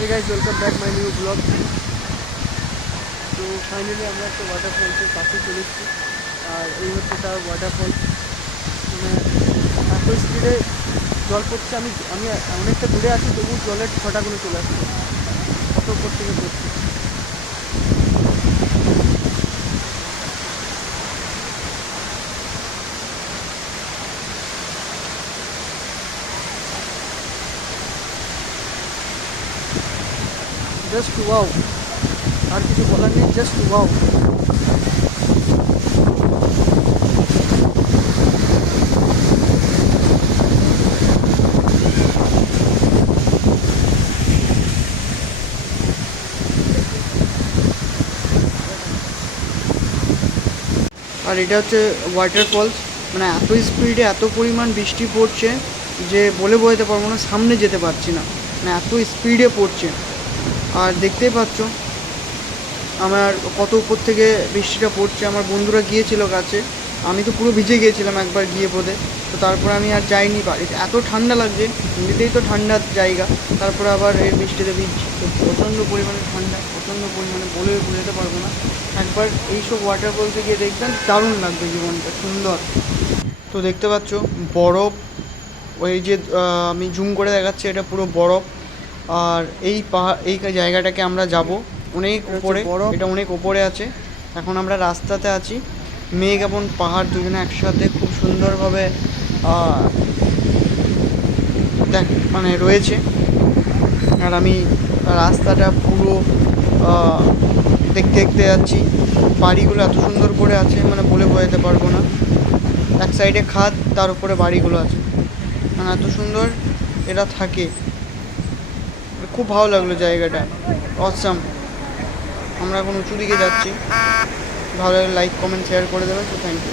Hey guys, welcome back my new vlog. তো finally আমরা একটা ওয়াটারফলসের কাছে চলে এসেছি। আর এই হচ্ছে তার ওয়াটারফল। মানে এত স্পিডে জল পড়ছে, আমি আমি অনেকটা দূরে আছি, তবু জলের ছটাগুলো চলে আসছে, কত উপর থেকে পড়ছে। জাস্ট ওয়াও, আর কিছু বলার নেই, জাস্ট ওয়াও। আর এটা হচ্ছে ওয়াটারফলস। মানে এত স্পিডে এত পরিমাণ বৃষ্টি পড়ছে যে বলে বোঝাতে পারবো না, সামনে যেতে পারছি না, মানে এত স্পিডে পড়ছে। আর দেখতেই পাচ্ছ আমার কত উপর থেকে বৃষ্টিটা পড়ছে। আমার বন্ধুরা গিয়েছিল কাছে, আমি তো পুরো ভিজে গিয়েছিলাম একবার গিয়ে বোধে। তো তারপর আমি আর যাইনি বাড়িতে, এত ঠান্ডা লাগছে, এমনিতেই তো ঠান্ডার জায়গা, তারপরে আবার এই বৃষ্টিতে ভিজছি। তো প্রচণ্ড পরিমাণে ঠান্ডা, প্রচণ্ড পরিমাণে বলে বোঝাতে পারবো না। একবার এইসব ওয়াটারফলসে গিয়ে দেখবেন, দারুণ লাগবে, জীবনটা সুন্দর। তো দেখতে পাচ্ছ বরফ, ওই যে আমি জুম করে দেখাচ্ছি, এটা পুরো বরফ। আর এই পাহাড়, এই জায়গাটাকে আমরা যাব অনেক উপরে, এটা অনেক উপরে আছে। এখন আমরা রাস্তাতে আছি, মেঘ এবং পাহাড় দুজনে একসাথে খুব সুন্দরভাবে মানে রয়েছে। আর আমি রাস্তাটা পুরো দেখতে দেখতে যাচ্ছি। বাড়িগুলো এত সুন্দর করে আছে, মানে বলে বোঝাতে পারবো না। এক সাইডে খাদ, তার উপরে বাড়িগুলো আছে, মানে এত সুন্দর এরা থাকে। খুব ভালো লাগলো জায়গাটা, অসাম। আমরা এখন উঁচু দিকে যাচ্ছি। ভালো লাগলে লাইক কমেন্ট শেয়ার করে দেবেন। তো থ্যাংক ইউ।